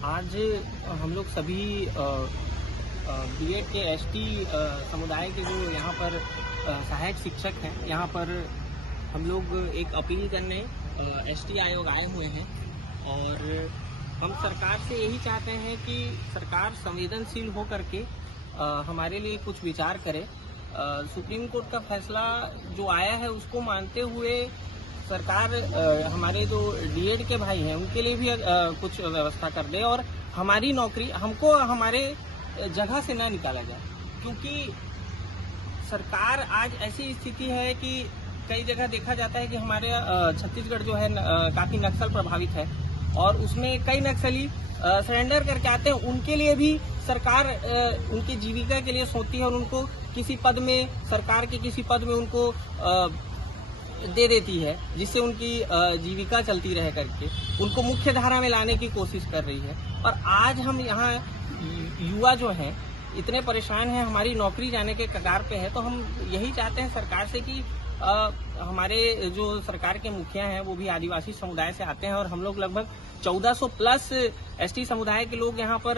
आज हम लोग सभी बीएड के एसटी समुदाय के जो यहाँ पर सहायक शिक्षक हैं, यहाँ पर हम लोग एक अपील करने एसटी आयोग आए हुए हैं और हम सरकार से यही चाहते हैं कि सरकार संवेदनशील हो करके हमारे लिए कुछ विचार करे। सुप्रीम कोर्ट का फैसला जो आया है उसको मानते हुए सरकार हमारे जो डीएड के भाई हैं उनके लिए भी कुछ व्यवस्था कर दे और हमारी नौकरी हमको हमारे जगह से ना निकाला जाए, क्योंकि सरकार आज ऐसी स्थिति है कि कई जगह देखा जाता है कि हमारे छत्तीसगढ़ जो है काफी नक्सल प्रभावित है और उसमें कई नक्सली सरेंडर करके आते हैं। उनके लिए भी सरकार उनकी जीविका के लिए सोचती है और उनको किसी पद में, सरकार के किसी पद में उनको दे देती है, जिससे उनकी जीविका चलती रह करके उनको मुख्य धारा में लाने की कोशिश कर रही है। और आज हम यहाँ युवा जो हैं इतने परेशान हैं, हमारी नौकरी जाने के कगार पे है, तो हम यही चाहते हैं सरकार से कि हमारे जो सरकार के मुखिया हैं वो भी आदिवासी समुदाय से आते हैं और हम लोग लगभग 1400 प्लस एसटी समुदाय के लोग यहाँ पर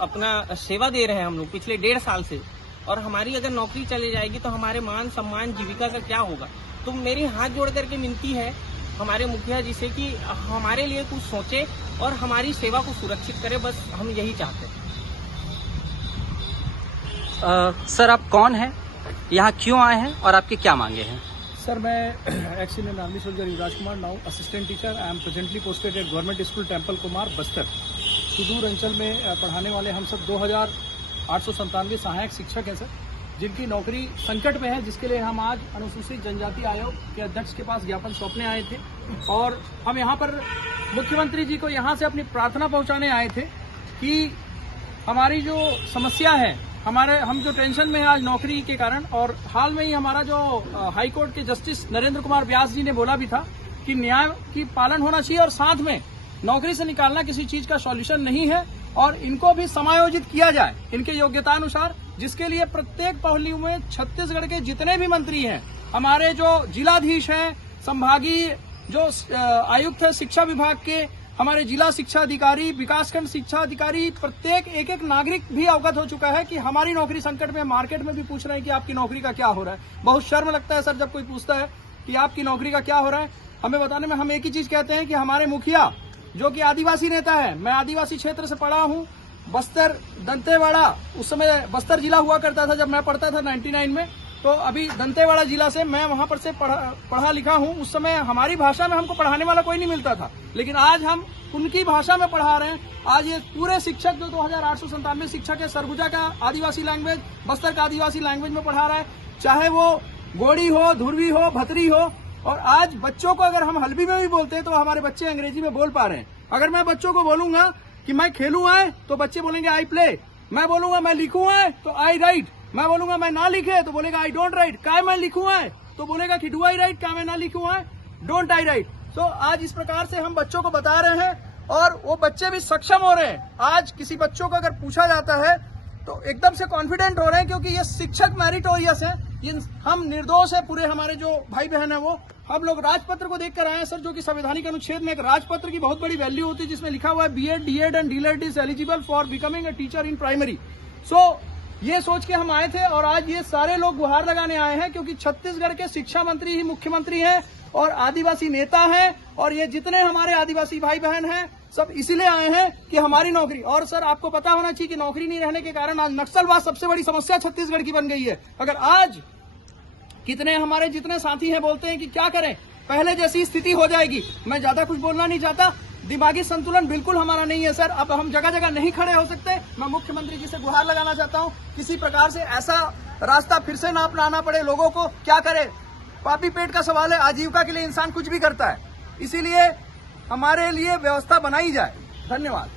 अपना सेवा दे रहे हैं हम लोग पिछले 1.5 साल से। और हमारी अगर नौकरी चली जाएगी तो हमारे मान सम्मान जीविका का क्या होगा। तो मेरी हाथ जोड़ करके विनती है हमारे मुखिया जी से कि हमारे लिए कुछ सोचे और हमारी सेवा को सुरक्षित करे, बस हम यही चाहते हैं। सर आप कौन हैं, यहाँ क्यों आए हैं और आपकी क्या मांगे हैं? सर मैं ex in army soldier Yuvraj Kumar, now assistant teacher. I am presently posted at government school temple Kumar, Bastar. सुदूर अंचल में पढ़ाने वाले हम सब 2897 सहायक शिक्षक हैं सर, जिनकी नौकरी संकट में है, जिसके लिए हम आज अनुसूचित जनजाति आयोग के अध्यक्ष के पास ज्ञापन सौंपने आए थे। और हम यहाँ पर मुख्यमंत्री जी को यहाँ से अपनी प्रार्थना पहुँचाने आए थे कि हमारी जो समस्या है, हम जो टेंशन में है आज नौकरी के कारण, और हाल में ही हमारा जो हाई कोर्ट के जस्टिस नरेंद्र कुमार व्यास जी ने बोला भी था कि न्याय की पालन होना चाहिए और साथ में नौकरी से निकालना किसी चीज का सॉल्यूशन नहीं है और इनको भी समायोजित किया जाए इनके योग्यतानुसार, जिसके लिए प्रत्येक पहलू में छत्तीसगढ़ के जितने भी मंत्री हैं, हमारे जो जिलाधीश हैं, संभागीय जो आयुक्त है शिक्षा विभाग के, हमारे जिला शिक्षा अधिकारी, विकासखंड शिक्षा अधिकारी, प्रत्येक एक नागरिक भी अवगत हो चुका है कि हमारी नौकरी संकट में। मार्केट में भी पूछ रहे हैं कि आपकी नौकरी का क्या हो रहा है। बहुत शर्म लगता है सर जब कोई पूछता है कि आपकी नौकरी का क्या हो रहा है। हमें बताने में हम एक ही चीज कहते हैं कि हमारे मुखिया जो कि आदिवासी नेता है, मैं आदिवासी क्षेत्र से पढ़ा हूँ, बस्तर दंतेवाड़ा, उस समय बस्तर जिला हुआ करता था जब मैं पढ़ता था 99 में, तो अभी दंतेवाड़ा जिला से मैं वहां पर से पढ़ा लिखा हूं। उस समय हमारी भाषा में हमको पढ़ाने वाला कोई नहीं मिलता था, लेकिन आज हम उनकी भाषा में पढ़ा रहे हैं। आज ये पूरे शिक्षक जो 2897 शिक्षक है, सरगुजा का आदिवासी लैंग्वेज, बस्तर का आदिवासी लैंग्वेज में पढ़ा रहा है, चाहे वो गोड़ी हो, धुरवी हो, भतरी हो। और आज बच्चों को अगर हम हल्बी में भी बोलते हैं तो हमारे बच्चे अंग्रेजी में बोल पा रहे हैं। अगर मैं बच्चों को बोलूंगा कि मैं खेलूं आए तो बच्चे बोलेंगे आई प्ले। मैं बोलूंगा मैं लिखूं आए तो आई राइट। मैं बोलूंगा मैं ना लिखे तो बोलेगा आई डोंट राइट। क्या मैं लिखूं आए तो बोलेगा कि डू आई राइट। क्या मैं ना लिखूं आए, डोंट आई राइट। तो आज इस प्रकार से हम बच्चों को बता रहे हैं और वो बच्चे भी सक्षम हो रहे हैं। आज किसी बच्चों को अगर पूछा जाता है तो एकदम से कॉन्फिडेंट हो रहे हैं, क्योंकि ये शिक्षक मेरिटोरियस है, हम निर्दोष है। पूरे हमारे जो भाई बहन है वो, हम लोग राजपत्र को देखकर आए हैं सर, जो कि संवैधानिक अनुच्छेद में एक राजपत्र की बहुत बड़ी वैल्यू होती है, जिसमें लिखा हुआ है BEd, DEd and DElEd is eligible for becoming a teacher in primary. ये सोच के हम आए थे और आज ये सारे लोग गुहार लगाने आए हैं, क्योंकि छत्तीसगढ़ के शिक्षा मंत्री ही मुख्यमंत्री हैं और आदिवासी नेता हैं, और ये जितने हमारे आदिवासी भाई बहन हैं सब इसीलिए आए हैं कि हमारी नौकरी। और सर आपको पता होना चाहिए कि नौकरी नहीं रहने के कारण आज नक्सलवाद सबसे बड़ी समस्या छत्तीसगढ़ की बन गई है। अगर आज कितने हमारे जितने साथी हैं बोलते हैं कि क्या करें, पहले जैसी स्थिति हो जाएगी। मैं ज्यादा कुछ बोलना नहीं चाहता, दिमागी संतुलन बिल्कुल हमारा नहीं है सर। अब हम जगह जगह नहीं खड़े हो सकते। मैं मुख्यमंत्री जी से गुहार लगाना चाहता हूं, किसी प्रकार से ऐसा रास्ता फिर से ना अपनाना पड़े लोगों को। क्या करे, पापी पेट का सवाल है, आजीविका के लिए इंसान कुछ भी करता है, इसीलिए हमारे लिए व्यवस्था बनाई जाए। धन्यवाद।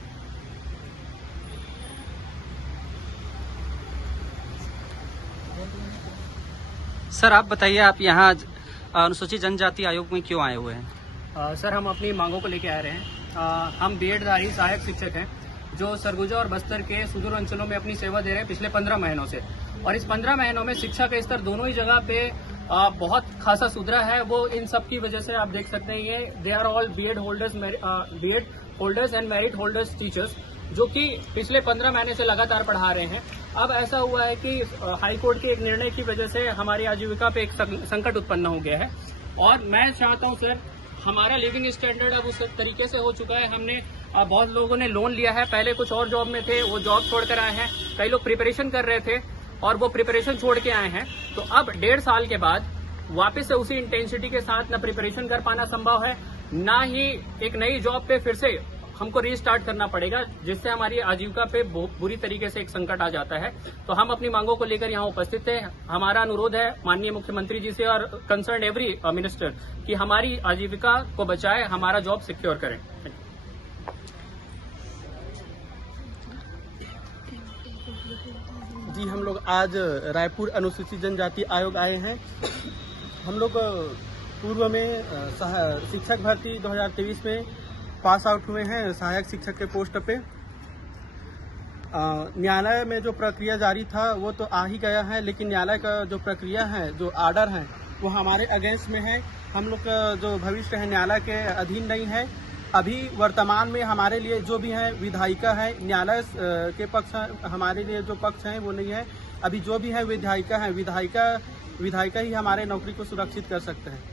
सर आप बताइए, आप यहाँ अनुसूचित जनजाति आयोग में क्यों आए हुए हैं? सर हम अपनी मांगों को लेकर आ रहे हैं। हम बीएडधारी सहायक शिक्षक हैं जो सरगुजा और बस्तर के सुदूर अंचलों में अपनी सेवा दे रहे हैं पिछले 15 महीनों से। और इस 15 महीनों में शिक्षा का स्तर दोनों ही जगह पे बहुत खासा सुधरा है, वो इन सब की वजह से आप देख सकते हैं। ये they are all BEd holders and merit holders teachers, जो कि पिछले 15 महीने से लगातार पढ़ा रहे हैं। अब ऐसा हुआ है कि हाई कोर्ट के एक निर्णय की वजह से हमारी आजीविका पे एक संकट उत्पन्न हो गया है, और मैं चाहता हूं सर, हमारा लिविंग स्टैंडर्ड अब उस तरीके से हो चुका है। हमने बहुत लोगों ने लोन लिया है, पहले कुछ और जॉब में थे, वो जॉब छोड़कर आए हैं। कई लोग प्रिपरेशन कर रहे थे और वो प्रिपरेशन छोड़ के आए हैं। तो अब 1.5 साल के बाद वापस से उसी इंटेंसिटी के साथ न प्रिपरेशन कर पाना संभव है, ना ही एक नई जॉब पे फिर से हमको रीस्टार्ट करना पड़ेगा, जिससे हमारी आजीविका पे बुरी तरीके से एक संकट आ जाता है। तो हम अपनी मांगों को लेकर यहाँ उपस्थित हैं। हमारा अनुरोध है माननीय मुख्यमंत्री जी से और कंसर्न एवरी मिनिस्टर कि हमारी आजीविका को बचाए, हमारा जॉब सिक्योर करें। जी, हम लोग आज रायपुर अनुसूचित जनजाति आयोग आए हैं। हम लोग पूर्व में शिक्षक भर्ती 2023 में पास आउट हुए हैं सहायक शिक्षक के पोस्ट पे। न्यायालय में जो प्रक्रिया जारी था वो तो आ ही गया है, लेकिन न्यायालय का जो प्रक्रिया है, जो आर्डर है, वो हमारे अगेंस्ट में है। हम लोग का जो भविष्य है न्यायालय के अधीन नहीं है। अभी वर्तमान में हमारे लिए जो भी है विधायिका है, न्यायालय के पक्ष हमारे लिए जो पक्ष है वो नहीं है। अभी जो भी है विधायिका है, विधायिका ही हमारे नौकरी को सुरक्षित कर सकते हैं।